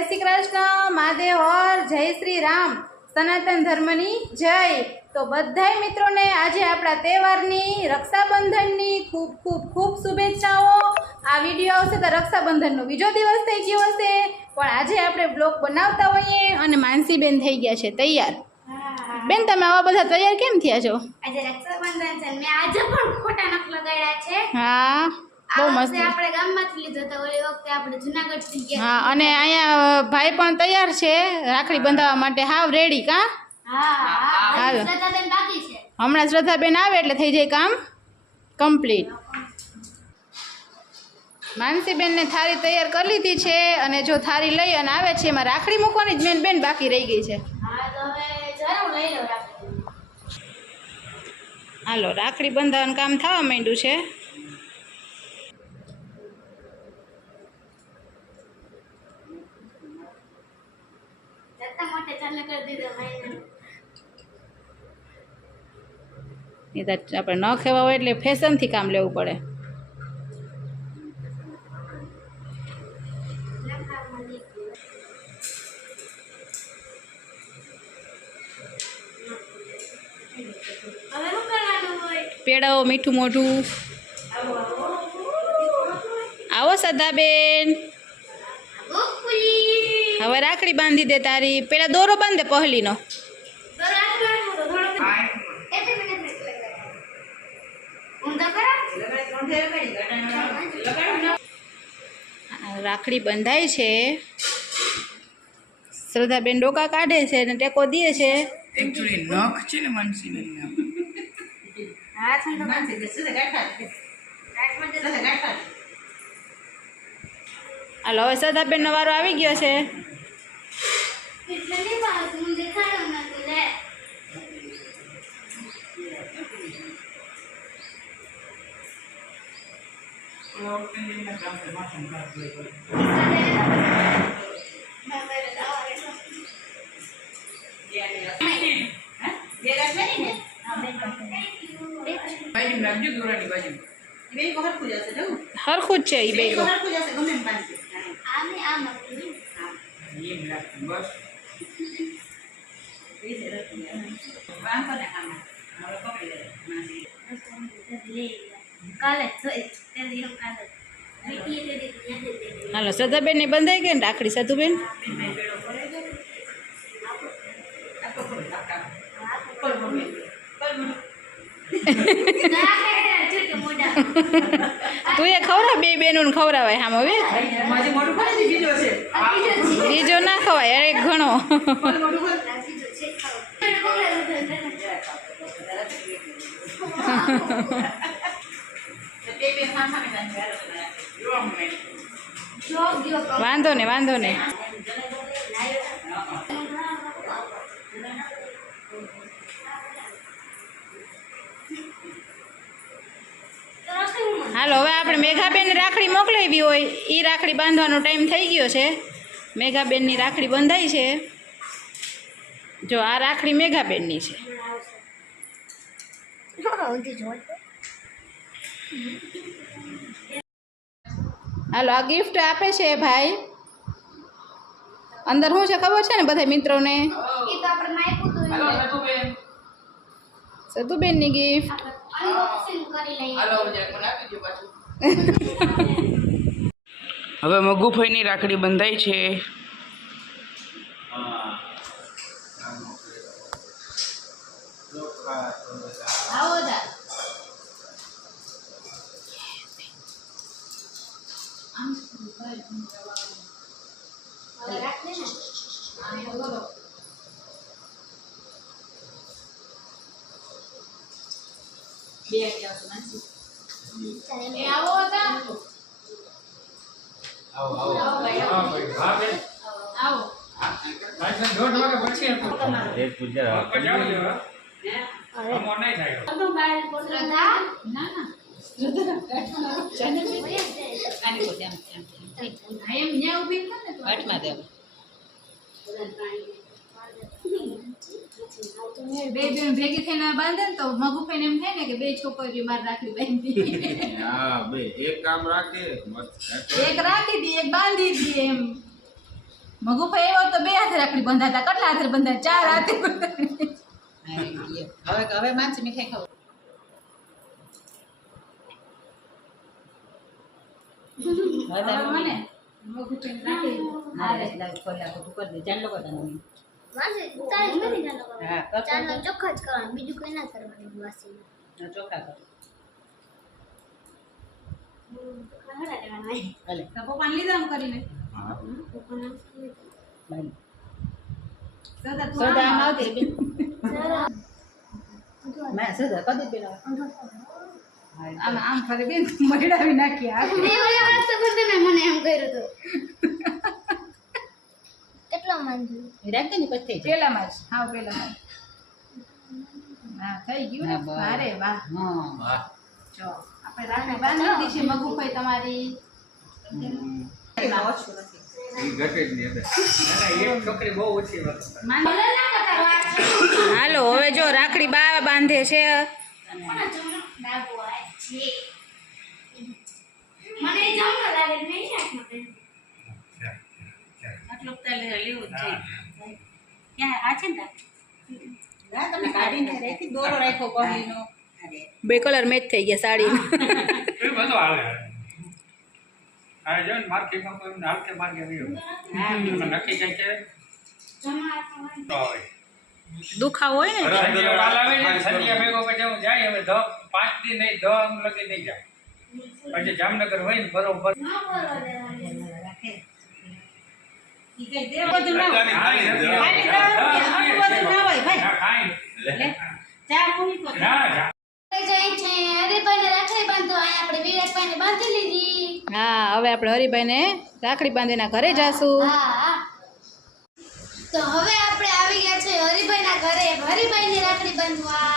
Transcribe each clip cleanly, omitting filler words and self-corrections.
जय श्री कृष्ण महादेव और जय श्री राम सनातन धर्मनी जय। तो बधाय मित्रों ने आज आपड़ा तहेवारनी रक्षाबंधननी खूब खूब खूब शुभेच्छाओं। आ विडियो आवशे तो रक्षाबंधननो बीजो दिवस थई गयो हशे पण आजे आपणे ब्लॉग बनावता होईए अने मानसी बेन थई गया छे तैयार। बेन तमे आवा बधा तैयार केम थया छो? આજે રક્ષાબંધન છે મે આજે પણ ખોટા નખ લગાડ્યા છે। હા બહુ મસ્ત આપણે ગામમાંથી લીધો તો ઓલી વખતે આપણે જૂનાગઢ થી ગયા। હા અને અહીંયા ભાઈ પણ તૈયાર છે રાખડી બંધાવવા માટે હાવ રેડી કા? હા હા શ્રદ્ધાબેન બાકી છે। હમણાં શ્રદ્ધાબેન આવે એટલે થઈ જાય કામ કમ્પ્લીટ। માનસીબેન ને થાળી તૈયાર કરી લીધી છે અને જો થાળી લઈ અને આવે છે એમાં રાખડી મૂકવાની જ મેન બેન બાકી રહી ગઈ છે। હા તો હવે જરૂર લઈ લો રાખડી। હાલો રાખડી બંધાવવાનું કામ થવા માંડ્યું છે। જતા મોટે ચાલે કરી દીધો ભાઈને। એ તો આપણે ન ખેવા હોય એટલે ફેશનથી કામ લેવું પડે। હવે શું કરવાનું હોય? પેડાઓ મીઠું મોઢું આવો સદાબેન ગોકુલી હવે રાખડી બાંધી દે તારી પેલા દોરો બાંધે પહેલીનો। તો રાખવાનું તો થોડો એક મિનિટ લગાડ ઊંધા કરા રાખડી બંધાય છે। શ્રદ્ધાબેન ડોકા કાઢે છે અને ટેકો દે છે। एक्चुअली नख છે ને માનસીબેન ને હા ઠંડો માનસી દે સુધે ગાઠા ગાઠમાં દે સુધે ગાઠા। હાલો હવે શ્રદ્ધાબેનનો વારો આવી ગયો છે। એટલે નહીં પાસ હું દેખાડો ના તો લે બાજુ રાખજો દોરાની બાજુ બે કો હરખું જશે જો હરખું જ છે એ બે કો। હરખું જશે ગમે એમ બાંધજો આમે આમ હતું એમ રાખજો બસ એ જ રાખજો વાં કોને આમ મારો પકડી લે કાલે જોઈ તે દિવસ કાલે વીટી તે દિવસ હાલો શ્રદ્ધાબેનની બંધાઈ ગઈ ને રાખડી સધુબેન? તું એ ખવડાવ બે બેનું ખવડાવાય આમ હવે બીજો ના ખવાય અરે ઘણો। વાંધો ને વાંધો ને હાલો હવે આપણે મેઘાબેનની રાખડી મોકલાવી હોય એ રાખડી બાંધવાનો ટાઈમ થઈ ગયો છે। મેઘાબેનની રાખડી બંધાઈ છે। જો આ રાખડી મેઘાબેનની છે। હાલો આ ગિફ્ટ આપે છે ભાઈ। અંદર શું છે ખબર છે ને બધા મિત્રોને? એ તો આપણે માયપું તો હાલો સતુબેન સતુબેનની ગિફ્ટ। અનબોક્સિંગ કરી લઈએ હાલો જરા મને આપી દો પાછું હવે મગુફઈની રાખડી બંધાઈ છે। આવો દા રાખ દે ને બે ગયા છે માનસી એ આવો હતા આવો આવો આવો ભાઈ હા ભાઈ હા બેન આવો ભાઈ 1:30 વાગે પછી એક પૂજા પજાવ લેવા હે આમ નહીં થાય તો બાર શ્રદ્ધા ના ના આની પોતે આમ એમ ન્યા ઉભી ને તો પાઠમાં દેવ બે બેન ભેગી થઈને બાંધે ને તો મગુફાઈને એમ થાય ને કે બે છોકરીઓ માર રાખડી બાંધી હા બે એક કામ રાખે મસ્ત એક રાખી દી એક બાંધી દી એમ મગુભાઈ આવ્યો તો 2 હાથે રાખડી બંધાતા, કેટલા હાથે બંધાય? 4 હાથે બંધાય. હવે માછી મીઠાઈ ખાવ. હવે મને મગુભાઈને રાખડી હા રે લાવ ખોલા તો કરી દે ચાલો બધા મમ્મી. વાસી તારે નથી ચાલો હા કર ચાલો ચોખ્ખા જ કરવાનું, બીજું કઈ ના કરવાનું વાસી ચોખા કર ખરા લેવાના ભલે તો પપ્પાને લીધા આમ કરીને. ભાઈ સદા તું સોદા આમ આમ આવ. આવતી બેન મેં સોદા કદી પેલા આમ આમ ફરી બેન મરડાવી નાખી આ. મેં ઓલા વખતે બધાને મને એમ કર્યું હતું. કેટલો માંજુ રાખે ને પછી થઈ જાય. પેલામાં જ હાવ પેલામાં જ. હા થઈ ગયું ને. હા, બસ. અરે વાહ. હા જો આપણે રાખડી બાંધી દીધી છે મગુભાઈ તમારી. ઓછું નથી. ઈ ઘટે જ નહીં હવે. એક છોકરી બહુ ઓછી વાત. હાલો હવે જો રાખડી બા બાંધે છે. મને જમવા લાગે નહીં શાકમાં આટલું તેલ લેવું જ જોઈએ. ક્યાં આ છે ને ના તમે કાઢીને રેતી દોરો રાખ્યો પગલીનો. અરે 2 કલર મેચ થઈ ગયા સાડી. એ બધું હાલે. આ જો ને માર્કેટમાં કોઈ નાલ કે માર્કે આવ્યો. હા નક્કી કઈ છે તો હવે. દુખાવો હોય ને સંજય વાલ આવે ને સંજય ભેગો પછી હું જાય હવે 5 દી નહીં 10 આમ લગી નહીં જાય. પછી જામનગર હોય ને બરોબર ન બોલો દેવાની રાખે. ઈ કઈ દે બધું ના હોય. ખાલી ખાલી આટલું બધું ના હોય ભાઈ. ખાઈ લે ચા પૂરી તો ના જા. જાય છે હરિભાઈને રાખડી બાંધો આ આપણે વિરાટભાઈને બાંધી લીધી. હા હવે આપણે હરિભાઈને રાખડી બાંધીને ઘરે જાશું. હા તો હવે આપણે આવી ગયા છે હરિભાઈના ઘરે હરિભાઈને રાખડી બાંધવા.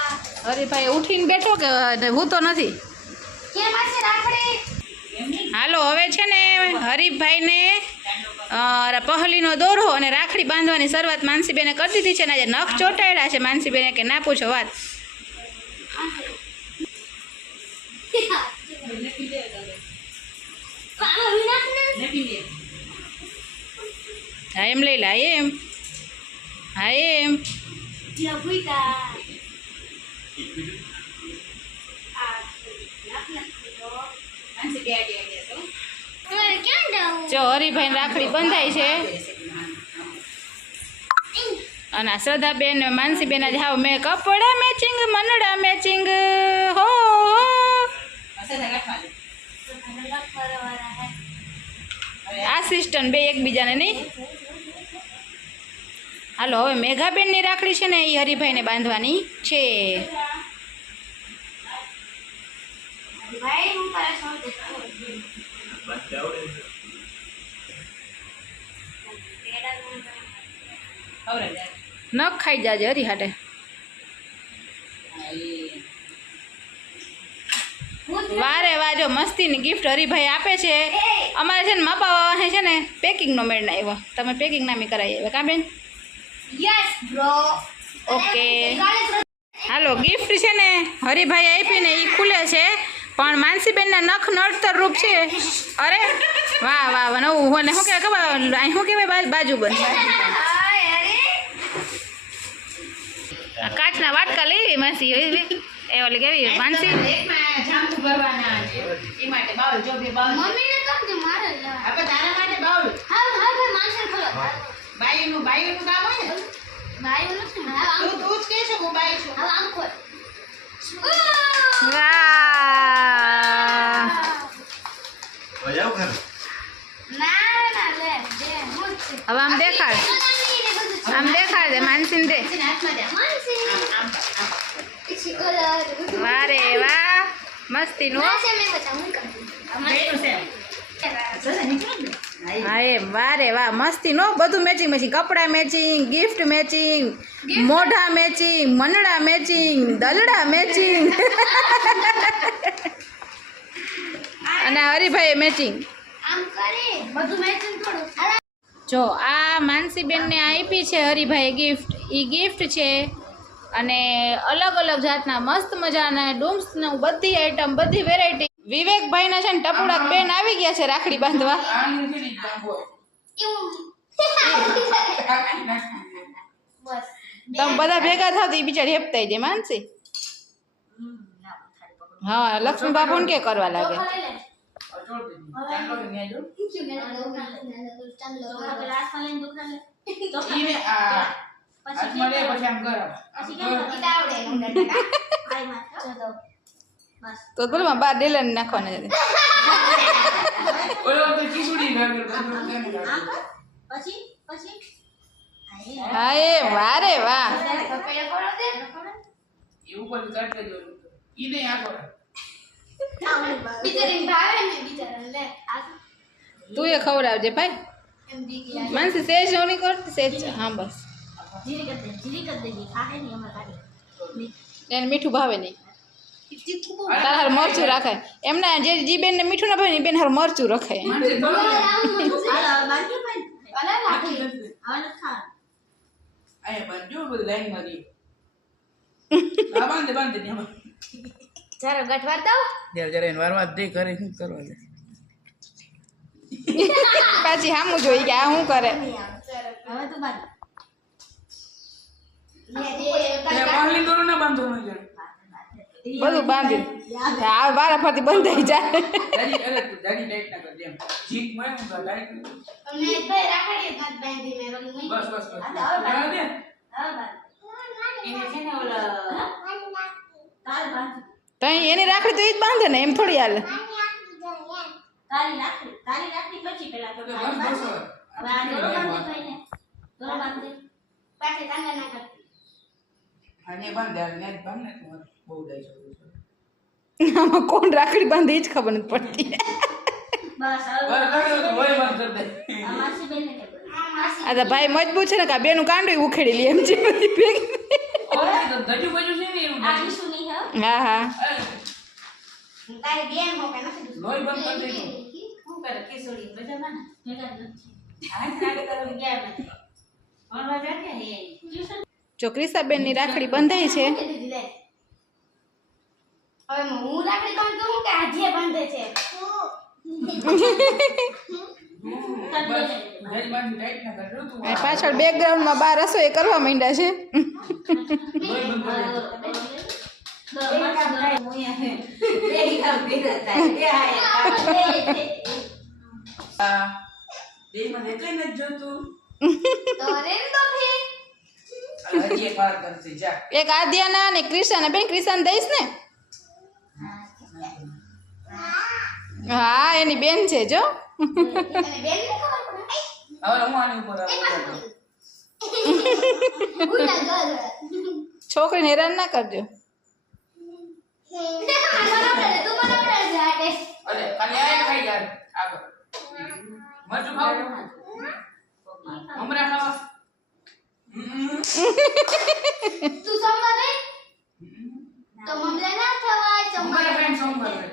હરિભાઈ ઉઠીને બેઠો કે હું તો નથી. કેમ આ છે રાખડી? હાલો હવે છે ને હરિભાઈને પહલીનો દોરો અને રાખડી બાંધવાની શરૂઆત માનસીબેને કરી દીધી છે ને આજે નખ ચોંટાડ્યા છે માનસીબેને કે ના પૂછો વાત. હા એમ લઈ લા એમ. હા એમ. જો હરિભાઈને રાખડી બંધાય છે અને આ શ્રદ્ધાબેન માનસીબેન આજે હાવ મેં કપડા મેચિંગ મનડા મેચિંગ હો આસિસ્ટન્ટ બે એકબીજાને નહીં. હાલો હવે મેઘાબેનની રાખડી છે ને એ હરિભાઈને બાંધવાની છે. ભાઈ હું પાછો સૌ નખ ખાઈ જાજે હરી હાટે. વારે વાજો મસ્તીની ગિફ્ટ હરિભાઈ આપે છે. અમારે છે ને માપા વાહે છે ને પેકિંગનો મેળ ના આવ્યો. તમે પેકિંગ નામી કરાવી આવ્યા કાં બેન? Yes bro. ઓકે હાલો ગિફ્ટ છે ને હરિભાઈ આપીને એ ખુલે છે પણ માનસીબેનના નખ નડતર રૂપ છે. અરે વાહ વાહ વાહ નવું હું શું કહેવાય ખબર શું કહેવાય બાજુ બંધ આ કાચના વાટકા લેવી માસી એ ઓલી કેવી માનસી એકમાં જાંબુ ભરવાના છે. એ માટે બાઉલ જો બે બાઉલ. મમ્મીને કહું કે મારે લેવા. આપણે તારા માટે બાઉલ. હા હા ભાઈ માણસે ખોલો. બાઈનું કામ હોય ને. ભાઈ નથી ને. હા તું જ કહે છે હું બાઈ છું. આમ ખોલ. વાહ ના ના લે જે હું જ છે. હવે આમ દેખાડ આમ દેખાડ દે માનસીને દે. એના હાથમાં દે. માનસી આમ આમ આમ. EC colour. વાહ રે વાહ મસ્તીનું હો. માસે મેં બતા હું કરું. બેનું છે. સદા નીકળો ને. હા એમ વાહ રે વાહ મસ્તી નો બધું મેચિંગ મેચિંગ કપડા મેચિંગ ગિફ્ટ મેચિંગ મોઢા મેચિંગ મનડા મેચિંગ દલડા મેચિંગ અને હરિભાઈ મેચિંગ. આમ કરી બધું મેચિંગ થોડું. જો આ માનસીબેનને આપી છે હરિભાઈએ ગિફ્ટ. એ ગિફ્ટ છે અને અલગ અલગ જાતના મસ્ત મજાના ડૂમ્સનું બધી આઈટમ બધી વેરાયટી. વિવેકભાઈના છે ને ટપુડાક બેન આવી ગયા છે રાખડી બાંધવા. એવું કાકાની નાખી. બસ તમે બધા ભેગા થાવ તો એ બિચારી હેપતાઈ જાય માનસી. ના થાળી પકડો હા લક્ષ્મી બાપુને કે કરવા લાગે. ચોખા લઈ લે અચોડ દીધી. ચાલો ને ન્યા જો. ચોખા પેલા હાથમાં લઈને દુખા લે ઈને આ પછી હાથમાં લે પછી આમ કરો. પછી કેમ કરો? આઈ માં ચલો બસ તો બોલો માં બાર ડેલર નાખવાના છે. ઓલો તો ખીચડી લાગે આમ કર પછી પછી આઈ હા એ વારે વાહ. એ ઉપર કાઢી દો. ઈને આ કરો. તું એ ખવડાવજે ભાઈ. માનસી સેજ નહીં કરતી સેજ. હા બસ જીરી કર દે ખાહે નહીં અમાર કાઢી એને મીઠું ભાવે નહીં. તાર હારું મરચું રાખાય એમના જે બેન ને મીઠું ના ભાવે ને ઈ બેન હારું મરચું રખાય. માનસી બોલો ને. હાલો બાંધ્યો ભાઈ હવે નથી ખા આયા બાંધજો બધું લાઈન મારી. આ બાંધે ને આમાં. જરા ગઠ વારતા જરા એને વારવા દે કરે શું કરવા દે. પાછી હામું જોઈ કે આ શું કરે. હવે તો બાંધ તે પાહલી દોરો ના બાંધવાનું છે. બધું બાંધ્યું આ વારા ફરતી બંધાઈ જાય. દાદી અરે તું દાદી ટાઈટ ના કર જેમ. જીત મળે હું કર ટાઈટ. બસ બસ બસ. જવા દે. એને છે ને ઓલા તાલ બાંધ તો એની રાખડી તો એ જ બાંધે ને એમ થોડી હાલે. તાલી રાખડી પછી પેલા તો બસ તાલી બસ. બાંધ. હવે આ દોરો બાંધે ભાઈને દોરો બાંધે પાછે તાંગા ના કરતી આને બાંધે ને બાંધે બહુ દાઈ છે. આમાં કોણ રાખડી બાંધે એ જ ખબર નથી પડતી. બસ હવે બસ કર્યો તો હોય બંધ કર દે. આ માસી બેન ને કે આ તો ભાઈ મજબૂત છે ને કે આ બેનું કાંડું ઉખેડી લે એમ છે બધી ભેગી. ઓય તો દજુ બજુ છે ને એનું. આ ઈસુ નહીં હે હા હા તારી બેન હો કે નથી લોહી બંધ કરી દે. શું કરે કેસોડી બજામાં ને ભેગા જ નથી હાથ નાડે કરવા ગયા નથી ભણવા જાતે હે ટ્યુશન જો ક્રિસાબેનની રાખડી બંધાઈ છે. હવે હું રાખડી બાંધું કે આજે બાંધે છે જઈ બાંધી ટાઈટ ના કર તું. અને પાછળ બેકગ્રાઉન્ડમાં બાર રસોઈ કરવા માંડ્યા છે. લોહી બંધ કરી દે. આ દેઈ મને એટલે ન જોતું. હજી એક વાર કરશે જા. એક આદ્યાના અને ક્રિશાના બેન ક્રિશાને દઈશ ને. હા એની બેન છે જો. હવે હું આની ઉપર આવું. છોકરીને હેરાન ના કરજો. અરે ખાલી આ ખાઈ યાર આગળ. મરચું ખાવ. મમરા ખાવા. તું સોમવારે તો મમરા ના ખવાય મમરા ખાઈને સોમવાર કરે.